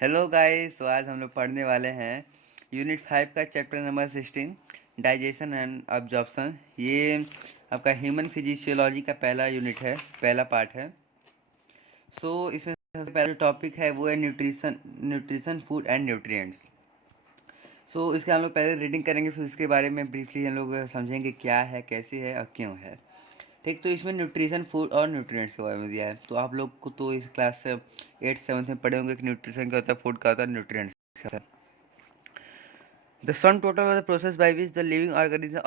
Hello guys, तो आज हम लोग पढ़ने वाले हैं यूनिट 5 का chapter number 16 digestion and absorption. ये आपका ह्यूमन फिजिशियोलॉजी का पहला यूनिट है, पहला पार्ट है। इसमें सबसे पहला टॉपिक है वो है न्यूट्रिशन फूड एंड न्यूट्रिएंट्स। इसके हम लोग पहले रीडिंग करेंगे, फिर उसके बारे में ब्रीफली हम लोग समझेंगे क्या है, कैसे है और क्यों है। ठीक, तो इसमें न्यूट्रिशन फूड और न्यूट्रिएंट्स के बारे में दिया है। तो आप लोग को तो इस क्लास 8th 7th में पढ़े होंगे कि न्यूट्रिशन क्या होता है, फूड क्या होता है, न्यूट्रिएंट्स क्या होता है। The sum total of the process by which the living organism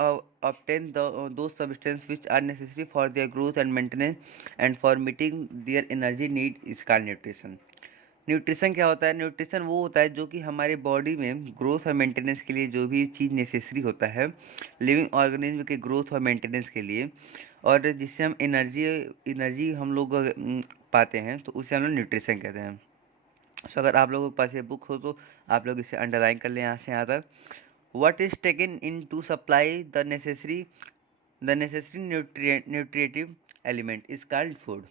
obtain those substances which are necessary for their growth and maintenance and for meeting their energy need is called nutrition. Nutrition क्या होता है? Nutrition वो होता है जो कि हमारे body में ग्रोथ और मेंटेनेंस के लिए जो भी चीज़ नेसेसरी होता है लिविंग ऑर्गेनिज्म के ग्रोथ और मेंटेनेंस के लिए, और जिससे हम एनर्जी हम लोग पाते हैं, तो उसे हम लोग न्यूट्रिशन कहते हैं। अगर आप लोगों के पास ये बुक हो तो आप लोग इसे अंडरलाइन कर लें यहाँ से यहाँ तक। What is taken in to supply the necessary nutritive element is called food।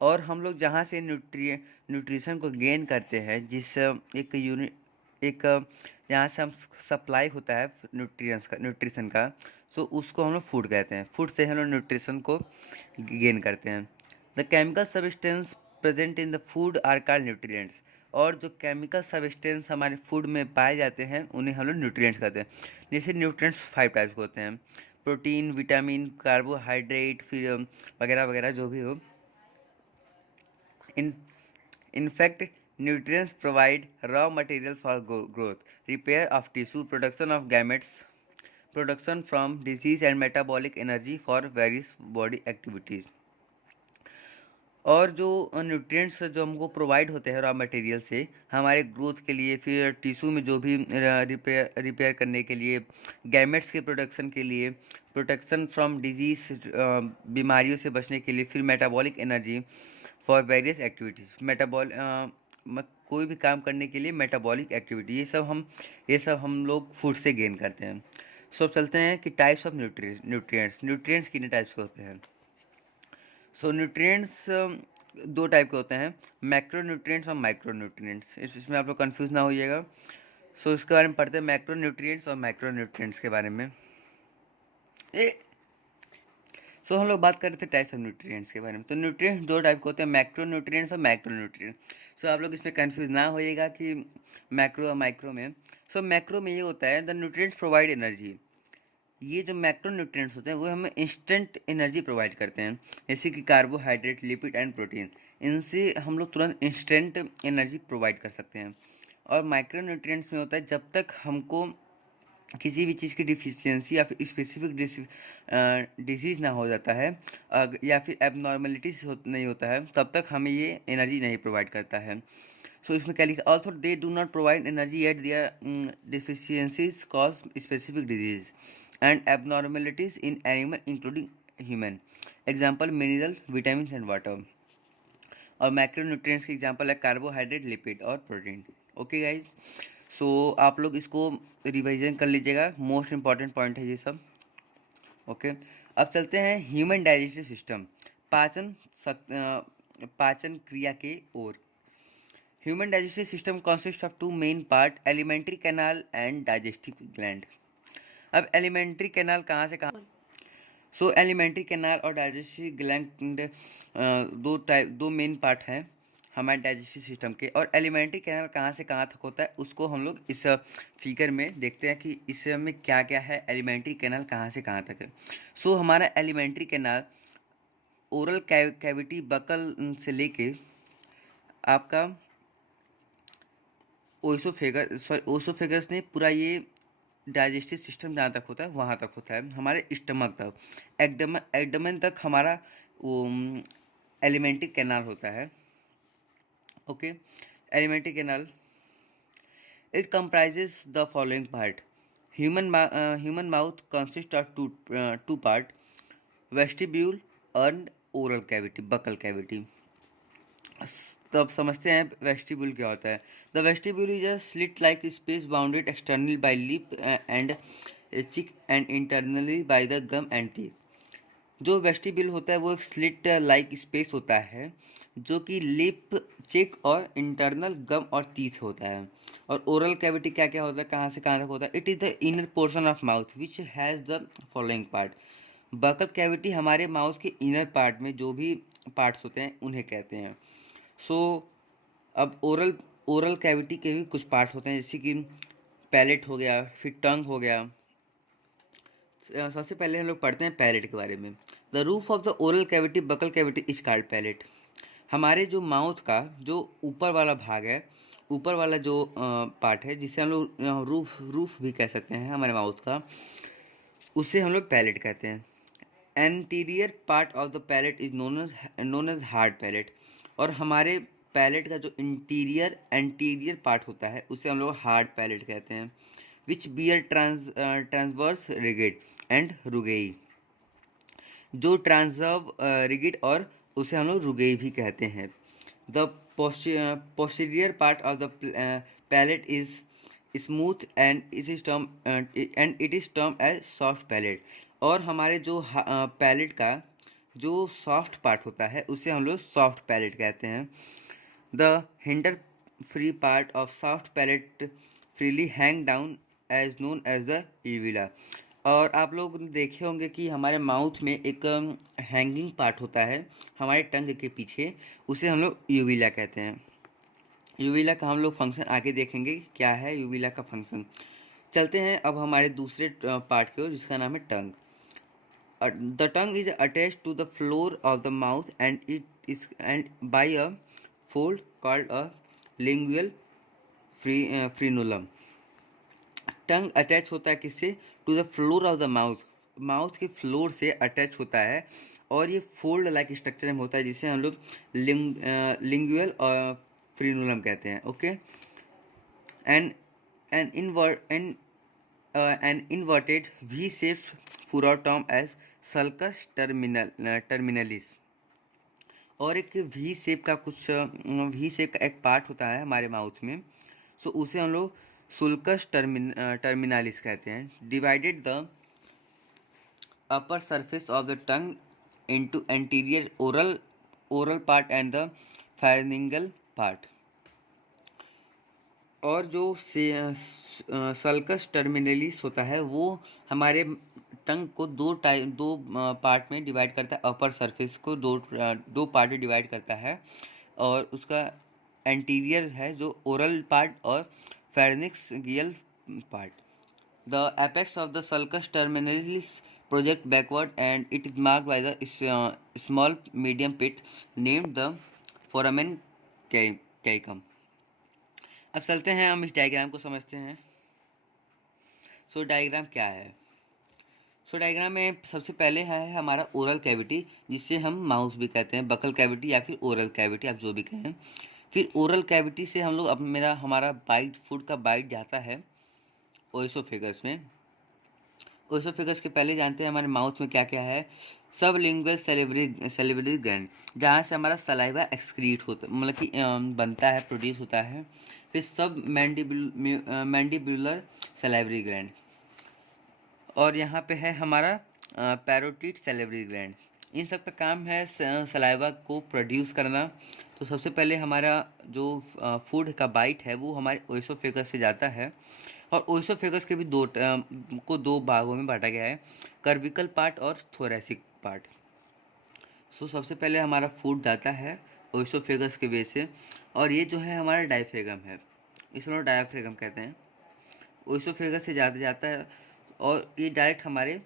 और हम लोग जहाँ से न्यूट्रिशन को गेन करते हैं, जिस एक जहाँ से हम सप्लाई होता है न्यूट्रिशन का, सो उसको हम लोग फूड कहते हैं। फूड से हम लोग न्यूट्रिशन को गेन करते हैं। The chemical substance present in the food are called nutrients. और जो केमिकल सब्सटेंस हमारे फूड में पाए जाते हैं उन्हें हम लोग न्यूट्रिएंट्स कहते हैं। जैसे न्यूट्रिएंट्स 5 टाइप्स के होते हैं: प्रोटीन, विटामिन, कार्बोहाइड्रेट, फिर वगैरह वगैरह जो भी हो। In fact, nutrients provide raw material for growth, repair of tissue, production of gametes, production from disease and metabolic energy for various body activities। और जो न्यूट्रिएंट्स जो हमको प्रोवाइड होते हैं रॉ मटेरियल से हमारे ग्रोथ के लिए, फिर टिश्यू में जो भी रिपेयर करने के लिए, गैमेट्स के प्रोडक्शन के लिए, प्रोटेक्शन फ्रॉम डिजीज बीमारियों से बचने के लिए, फिर metabolic energy for various activities. कोई भी काम करने के लिए मेटाबॉलिक एक्टिविटी, ये सब हम लोग फूड से गेन करते हैं। अब चलते हैं कि टाइप्स ऑफ न्यूट्रिएंट्स कितने टाइप्स के होते हैं। न्यूट्रिएंट्स 2 टाइप के होते हैं, मैक्रो न्यूट्रिएंट्स और माइक्रो न्यूट्रिएंट्स। इसमें आप लोग कंफ्यूज ना होइएगा। इसके बारे में पढ़ते हैं, मैक्रो न्यूट्रिएंट्स और माइक्रो न्यूट्रिएंट्स के बारे में। हम लोग बात कर रहे थे टाइप्स ऑफ न्यूट्रिएंट्स के बारे में। तो न्यूट्रिएंट्स 2 टाइप के होते हैं, मैक्रो न्यूट्रिएंट्स और माइक्रो न्यूट्रिएंट्स। आप लोग इसमें कंफ्यूज ना होइएगा कि मैक्रो और माइक्रो में। मैक्रो में ये होता है द न्यूट्रिएंट्स प्रोवाइड एनर्जी। ये जो मैक्रो न्यूट्रिएंट्स होते हैं वो हमें इंस्टेंट एनर्जी प्रोवाइड करते हैं, जैसे कि कार्बोहाइड्रेट, लिपिड एंड प्रोटीन। इनसे हम लोग तुरंत इंस्टेंट एनर्जी प्रोवाइड कर सकते हैं। और माइक्रो न्यूट्रिएंट्स में होता है जब तक हमको किसी भी चीज़ की डिफिशियंसी या फिर स्पेसिफिक डिजीज़ ना हो जाता है, या फिर एबनॉर्मलिटीज नहीं होता है, तब तक हमें ये एनर्जी नहीं प्रोवाइड करता है। इसमें क्या लिखा, also they do not provide energy at there deficiencies cause specific disease and abnormalities in animal including human. Example mineral, vitamin and water. और मैक्रोन्यूट्रिएंट्स के एग्जाम्पल है कार्बोहाइड्रेट, लिपिड और प्रोटीन। ओके गाइज, आप लोग इसको रिवीजन कर लीजिएगा, most important point है ये सब। ओके, अब चलते हैं ह्यूमन डाइजेस्टिव सिस्टम, पाचन क्रिया के ओर। Human digestive system consist of 2 main part, alimentary canal and digestive gland. अब एलिमेंट्री कैनाल कहाँ से कहाँ, एलिमेंट्री कैनाल और डाइजेस्टिव ग्लैंड दो मेन पार्ट हैं हमारे डाइजेस्टिव सिस्टम के। और एलिमेंट्री कैनाल कहाँ से कहाँ तक होता है उसको हम लोग इस फिगर में देखते हैं कि इसमें क्या क्या है, एलिमेंट्री कैनाल कहाँ से कहाँ तक है। हमारा alimentary canal oral cavity buccal से लेके आपका ओसोफेगस ने पूरा ये डाइजेस्टिव सिस्टम जहाँ तक होता है वहाँ तक होता है, हमारे स्टमक तक, एब्डोमेन तक हमारा एलिमेंट्री कैनाल होता है। Okay, alimentary canal it comprises the following part. Human mouth consist of two part, vestibule and oral cavity, buccal cavity. तब समझते हैं वेस्टिब्यूल क्या होता है। The vestibule is a slit like space bounded externally by lip and cheek and internally by the gum and teeth. जो vestibule होता है वो एक स्लिट लाइक स्पेस होता है जो कि लिप, चेक और इंटरनल गम और टीथ होता है। और ओरल कैविटी क्या क्या होता है, कहाँ से कहाँ तक होता है? It is the inner portion of mouth which has the following part. Buccal cavity हमारे माउथ के इनर पार्ट में जो भी पार्ट्स होते हैं उन्हें कहते हैं। सो अब ओरल ओरल कैविटी के भी कुछ पार्ट होते हैं, जैसे कि पैलेट हो गया, फिर टंग हो गया। सबसे पहले हम लोग पढ़ते हैं पैलेट के बारे में। The roof of the oral cavity buccal cavity is called palate. हमारे जो माउथ का जो ऊपर वाला भाग है, ऊपर वाला जो पार्ट है, जिसे हम लोग रूफ रूफ भी कह सकते हैं हमारे माउथ का, उसे हम लोग पैलेट कहते हैं। Anterior part of the palate is known as hard palate. और हमारे पैलेट का जो एंटीरियर पार्ट होता है उसे हम लोग हार्ड पैलेट कहते हैं। विच बियर ट्रांसवर्स रिगिड एंड रुगेई। जो ट्रांसवर्व रिगिड और उसे हम लोग रुगेई भी कहते हैं। The posterior part of the palate is smooth and it is termed as soft palate। और हमारे जो पैलेट का जो सॉफ्ट पार्ट होता है उसे हम लोग सॉफ्ट पैलेट कहते हैं। The hinder free part of soft palate freely hang down as known as the uvula. और आप लोग देखे होंगे कि हमारे माउथ में एक हैंगिंग पार्ट होता है हमारे टंग के पीछे, उसे हम लोग यूविला कहते हैं। यूविला का हम लोग फंक्शन आगे देखेंगे क्या है यूविला का फंक्शन। चलते हैं अब हमारे दूसरे पार्ट की ओर, जिसका नाम है tongue. The tongue is attached to the floor of the mouth and it is and by a fold called a lingual frenulum. Tongue attach होता है किससे? To the floor of the mouth. Mouth के floor से attach होता है और ये fold like structure में होता है, जिसे हम लोग लिंगुअल और फ्रीनुलम कहते हैं। Okay. An an invert an inverted V shape furrow term as sulcus terminalis. और एक वी शेप का एक पार्ट होता है हमारे माउथ में, सो उसे हम लोग सुल्कस टर्मिनालिस कहते हैं। Divided the upper surface of the tongue into anterior oral part and the pharyngeal part. और जो सल्कस टर्मिनलिस होता है वो हमारे टंग को दो पार्ट में डिवाइड करता है। अपर सरफेस को दो पार्ट में डिवाइड करता है और उसका एंटीरियर है जो ओरल पार्ट और pharyngeal part. The apex of the sulcus terminalis project backward and it is marked by the small medium pit named the foramen caecum. अब चलते हैं हम इस डायग्राम को समझते हैं। सो डायग्राम क्या है? सो डायग्राम में सबसे पहले है हमारा ओरल कैविटी, जिससे हम माउथ भी कहते हैं, बकल कैविटी या फिर ओरल कैविटी, आप जो भी कहें। फिर ओरल कैविटी से हम लोग हमारा बाइट, फूड का बाइट जाता है ओएसोफेगस में। ओएसोफेगस के पहले जानते हैं हमारे माउथ में क्या क्या है। सब लिंगुअल सेलिब्री ग्लैंड, जहाँ से हमारा सलाइवा एक्सक्रीट होता, मतलब कि बनता है, प्रोड्यूस होता है। फिर सब मैंडिबुलर सलाइवरी ग्लैंड, और यहाँ पे है हमारा पैरोटिड सैलिवरी ग्लैंड। इन सब का काम है सलाइवा को प्रोड्यूस करना। तो सबसे पहले हमारा जो फूड का बाइट है वो हमारे ओएसोफेगस से जाता है। और ओएसोफेगस के भी दो भागों में बांटा गया है, कर्विकल पार्ट और थोरैसिक पार्ट। सो सबसे पहले हमारा फूड जाता है ओएसोफेगस के वे से, और ये जो है हमारा डायफ्रागम है, इसे हम डायफ्रागम कहते हैं। ओएसोफेगस से जाता है और ये डायरेक्ट हमारे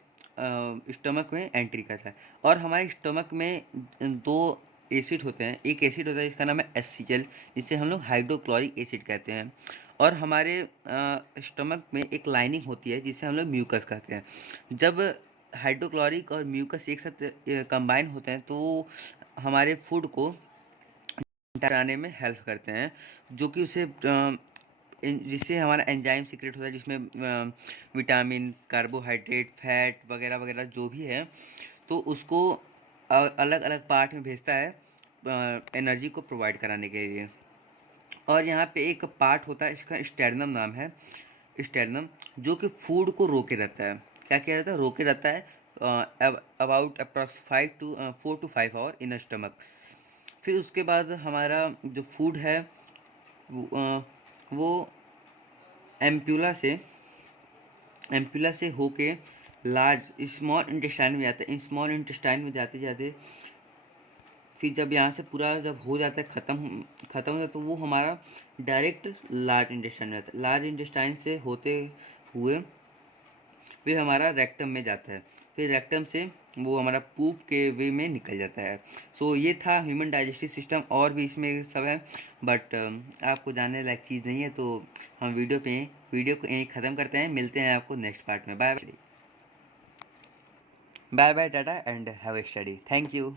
स्टमक में एंट्री करता है। और हमारे स्टमक में दो एसिड होते हैं। एक एसिड होता है जिसका नाम है HCl, जिसे हम लोग हाइड्रोक्लोरिक एसिड कहते हैं। और हमारे स्टमक में एक लाइनिंग होती है जिसे हम लोग म्यूकस कहते हैं। जब हाइड्रोक्लोरिक और म्यूकस एक साथ कंबाइन होते हैं तो हमारे फूड को बनाने में हेल्प करते हैं, जो कि उसे जिससे हमारा एंजाइम सीक्रेट होता है, जिसमें विटामिन, कार्बोहाइड्रेट, फैट वगैरह वगैरह जो भी है, तो उसको अलग अलग पार्ट में भेजता है एनर्जी को प्रोवाइड कराने के लिए। और यहाँ पे एक पार्ट होता है, इसका स्टेर्नम नाम है, स्टेर्नम, जो कि फूड को रोके रहता है। क्या क्या रहता है? रोके रहता है about approx 4 to 5 hour in stomach. फिर उसके बाद हमारा जो फूड है वो एम्पुला से होके लार्ज स्मॉल इंटेस्टाइन में जाता है। स्मॉल इंटेस्टाइन में जाते जाते फिर जब यहाँ से पूरा जब हो जाता है ख़त्म हो जाता है तो वो हमारा डायरेक्ट लार्ज इंटेस्टाइन में जाता है। लार्ज इंटेस्टाइन से होते हुए फिर हमारा रेक्टम में जाता है। फिर रेक्टम से वो हमारा पूप के वे में निकल जाता है। सो ये था ह्यूमन डाइजेस्टिव सिस्टम, और भी इसमें सब है बट आपको जानने लायक चीज़ नहीं है, तो हम वीडियो को यहीं ख़त्म करते हैं। मिलते हैं आपको नेक्स्ट पार्ट में। Bye bye, tata and have a study. Thank you.